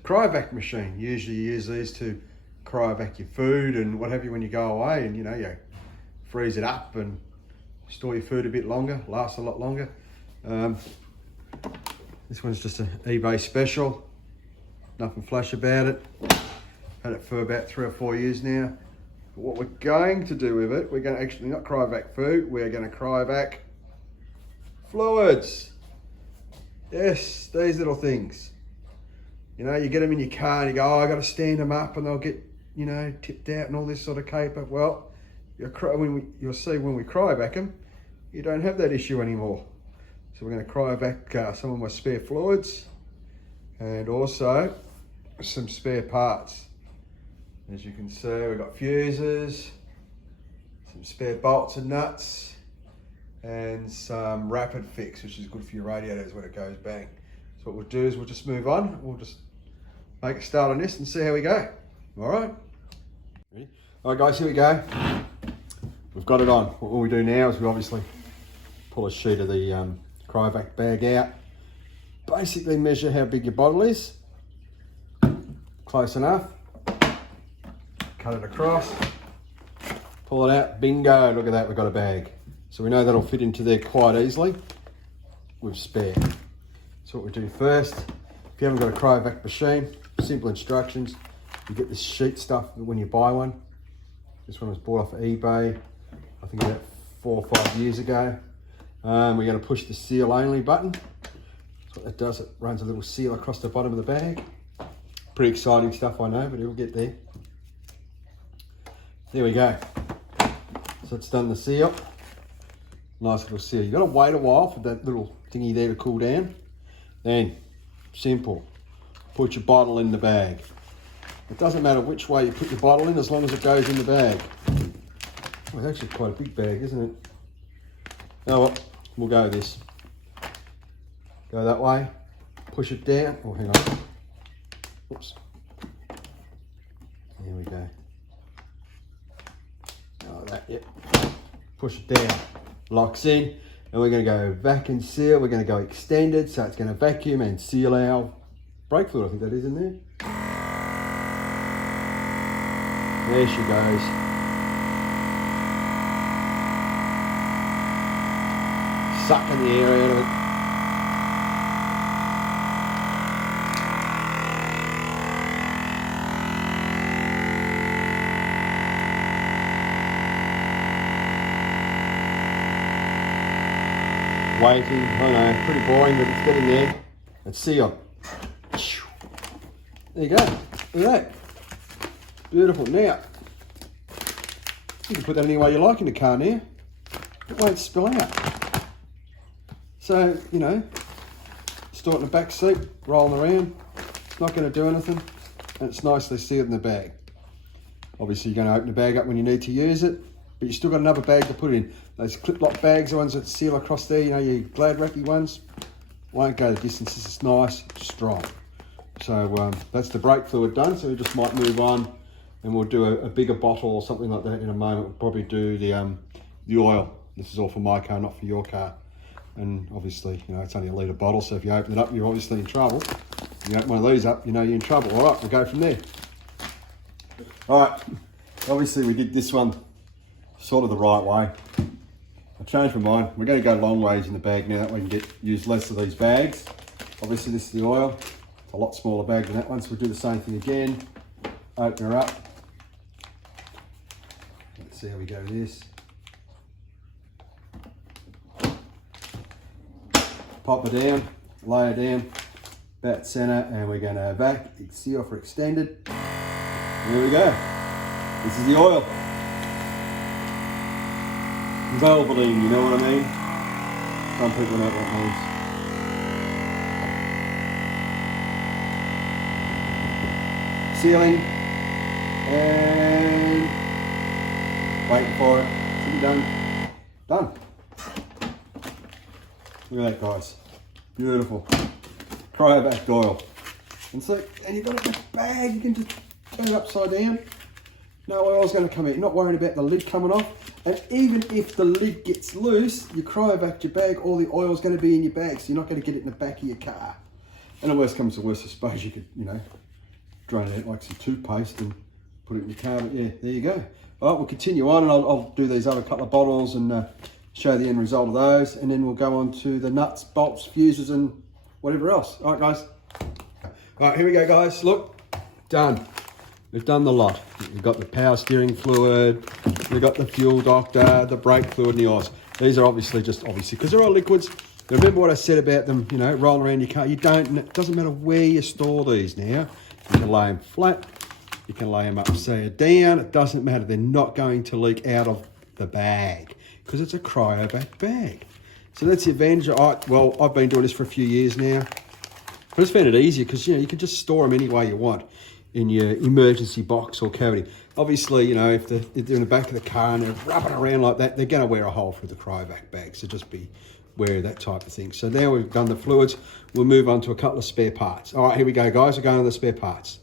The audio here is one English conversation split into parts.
the Cryovac machine. Usually you use these to cryovac your food and what have you when you go away, and you know, you freeze it up and store your food a bit longer, lasts a lot longer. This one's just an eBay special, nothing flash about it. Had it for about 3 or 4 years now. But what we're going to do with it, we're going to actually not cryovac food, we're going to cryovac fluids. Yes, these little things. You know, you get them in your car and you go, oh, I got to stand them up and they'll get, you know, tipped out and all this sort of caper. Well, you'll see when we cryovac them, you don't have that issue anymore. So we're going to cryovac some of my spare fluids and also some spare parts. As you can see, we've got fuses, some spare bolts and nuts, and some rapid fix, which is good for your radiators when it goes bang. So what we'll do is we'll just move on. We'll just make a start on this and see how we go. All right. Ready? All right, guys, here we go. We've got it on. What we do now is we obviously pull a sheet of the Cryovac bag out. Basically measure how big your bottle is. Close enough. Cut it across. Pull it out. Bingo, look at that, we've got a bag. So we know that'll fit into there quite easily with spare. So what we do first, if you haven't got a Cryovac machine, simple instructions. You get this sheet stuff when you buy one. This one was bought off of eBay, I think about 4 or 5 years ago. We're going to push the seal only button. So what that does, it runs a little seal across the bottom of the bag. Pretty exciting stuff, I know, but it'll get there. There we go. So it's done the seal. Nice little seal. You've got to wait a while for that little thingy there to cool down. Then, simple, put your bottle in the bag. It doesn't matter which way you put your bottle in as long as it goes in the bag. Oh, it's actually quite a big bag, isn't it? Oh well, we'll go with this. Go that way, push it down. Oh, hang on. Oops. There we go. Oh, that, yep. Push it down, locks in. And we're going to go vacuum seal. We're going to go extended, so it's going to vacuum and seal our brake fluid. I think that is in there. There she goes. Sucking the air out of it. Waiting, I know, pretty boring, but it's getting there. It's sealed. There you go, look at that. Beautiful. Now, you can put that any way you like in the car now. It won't spill out. So, you know, store it in the back seat, rolling around. It's not going to do anything, and it's nicely sealed in the bag. Obviously, you're going to open the bag up when you need to use it, but you still got another bag to put in. Those clip-lock bags, the ones that seal across there, you know, your Glad Racky ones, won't go the distance. This is nice, strong. So that's the brake fluid done, so we just might move on and we'll do a bigger bottle or something like that in a moment. We'll probably do the oil. This is all for my car, not for your car. And obviously, you know, it's only a litre bottle, so if you open it up, you're obviously in trouble. If you open one of these up, you know you're in trouble. All right, we'll go from there. All right, obviously we did this one sort of the right way. I changed my mind. We're going to go long ways in the bag now, that way we can use less of these bags. Obviously this is the oil. It's a lot smaller bag than that one, so we'll do the same thing again. Open her up. Let's see how we go with this. Pop her down, lay her down, about centre, and we're going to vac seal for extended. There we go. This is the oil. Valvoline, you know what I mean? Some people know what it means. Sealing and waiting for it to be done. Done. Look at that, guys. Beautiful. Cryovac oil. And so, and you've got it in a bag, you can just turn it upside down. No oil's going to come out. You're not worrying about the lid coming off. And even if the lid gets loose, you cryovac your bag, all the oil's going to be in your bag, so you're not going to get it in the back of your car. And the worst comes to worst, I suppose you could, you know, drain it out like some toothpaste and put it in your car. But yeah, there you go. All right, we'll continue on, and I'll do these other couple of bottles and show the end result of those, and then we'll go on to the nuts, bolts, fuses, and whatever else. All right, guys. All right, here we go, guys. Look, done. We've done the lot. We've got the power steering fluid, we've got the fuel doctor, the brake fluid, and the oils. These are obviously because they're all liquids. Remember what I said about them, you know, rolling around your car. It doesn't matter where you store these now. You can lay them flat, you can lay them upside down. It doesn't matter. They're not going to leak out of the bag because it's a Cryovac bag. So that's the advantage. Well, I've been doing this for a few years now. I just found it easier because, you know, you can just store them any way you want in your emergency box or cavity. Obviously, you know, if they're in the back of the car and they're rubbing around like that, they're going to wear a hole through the Cryovac bag. So just be aware of that type of thing. So now we've done the fluids, we'll move on to a couple of spare parts. All right, here we go, guys. We're going to the spare parts.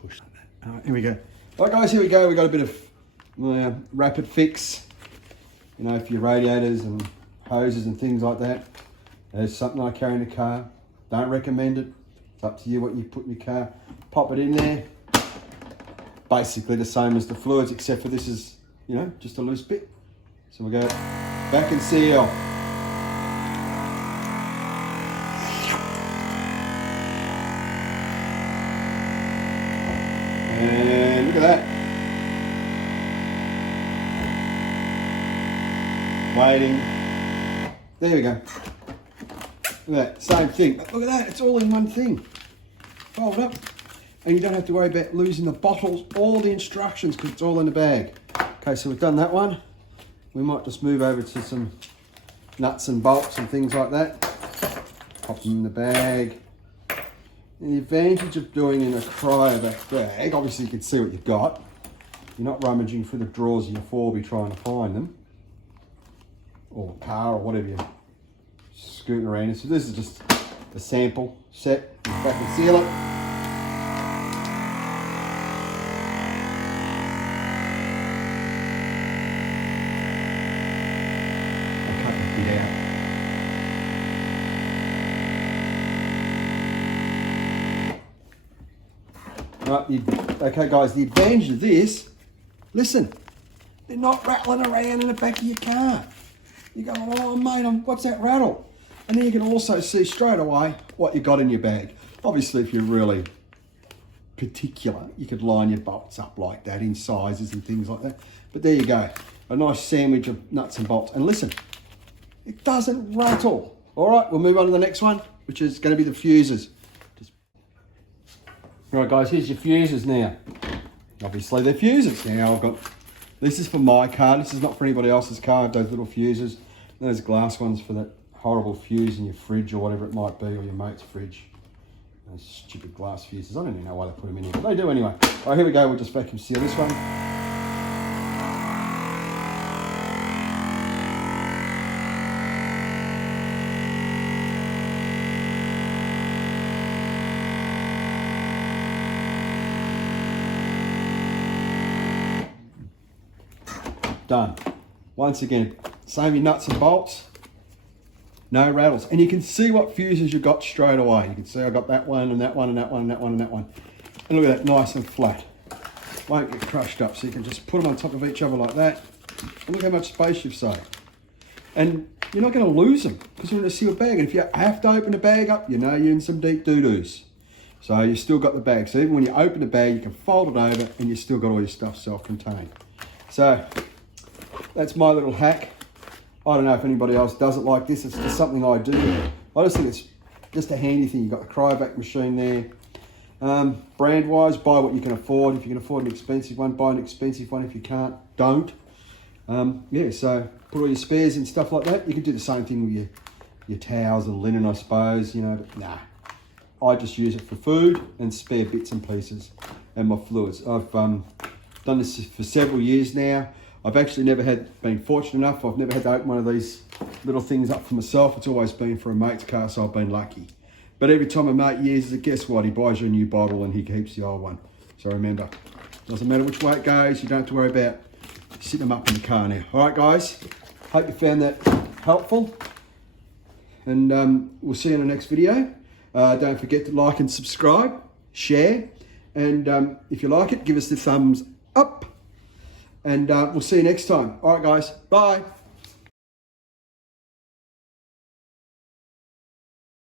Push that. All right, here we go. All right, guys, here we go. We've got a bit of rapid fix, you know, for your radiators and hoses and things like that. There's something I carry in the car. Don't recommend it. It's up to you what you put in your car. Pop it in there. Basically the same as the fluids, except for this is, you know, just a loose bit. So we'll go back and seal. And look at that. Waiting. There we go. Look at that, same thing. Look at that, it's all in one thing. Fold up. And you don't have to worry about losing the bottles, all the instructions, because it's all in the bag. Okay, so we've done that one. We might just move over to some nuts and bolts and things like that. Pop them in the bag. And the advantage of doing in a Cryovac bag, obviously you can see what you've got. You're not rummaging through the drawers of your 4B trying to find them. Or car or whatever you're scooting around. So this is just a sample set. Back and seal it. Right, okay guys, the advantage of this, listen, they're not rattling around in the back of your car. You go, oh mate, what's that rattle? And then you can also see straight away what you got in your bag. Obviously, if you're really particular, you could line your bolts up like that in sizes and things like that. But there you go, a nice sandwich of nuts and bolts. And listen, it doesn't rattle. All right, we'll move on to the next one, which is going to be the fuses. Right guys, here's your fuses now. Obviously they're fuses. Now I've got, this is for my car, this is not for anybody else's car. I have those little fuses. Those glass ones for that horrible fuse in your fridge or whatever it might be, or your mate's fridge. Those stupid glass fuses. I don't even know why they put them in here, but they do anyway. All right, here we go, we'll just vacuum seal this one. Done. Once again, same your nuts and bolts, no rattles. And you can see what fuses you got straight away. You can see I got that one and that one and that one and that one and that one. And look at that, nice and flat. Won't get crushed up, so you can just put them on top of each other like that. And look how much space you've saved. And you're not going to lose them because you're in a sealed bag. And if you have to open the bag up, you know you're in some deep doo-doos. So you've still got the bag. So even when you open the bag, you can fold it over and you've still got all your stuff self-contained. So that's my little hack. I don't know if anybody else does it like this. It's just something I do. I just think it's just a handy thing. You've got the Cryovac machine there. Brand wise, buy what you can afford. If you can afford an expensive one, buy an expensive one. If you can't, don't. Yeah, so put all your spares and stuff like that. You can do the same thing with your towels and linen, I suppose, you know, but nah. I just use it for food and spare bits and pieces and my fluids. I've done this for several years now. I've actually been fortunate enough, I've never had to open one of these little things up for myself. It's always been for a mate's car, so I've been lucky. But every time a mate uses it, guess what? He buys you a new bottle and he keeps the old one. So remember, doesn't matter which way it goes, you don't have to worry about sitting them up in the car now. All right, guys, hope you found that helpful. And we'll see you in the next video. Don't forget to like and subscribe, share, And if you like it, give us the thumbs up. And we'll see you next time. All right, guys. Bye.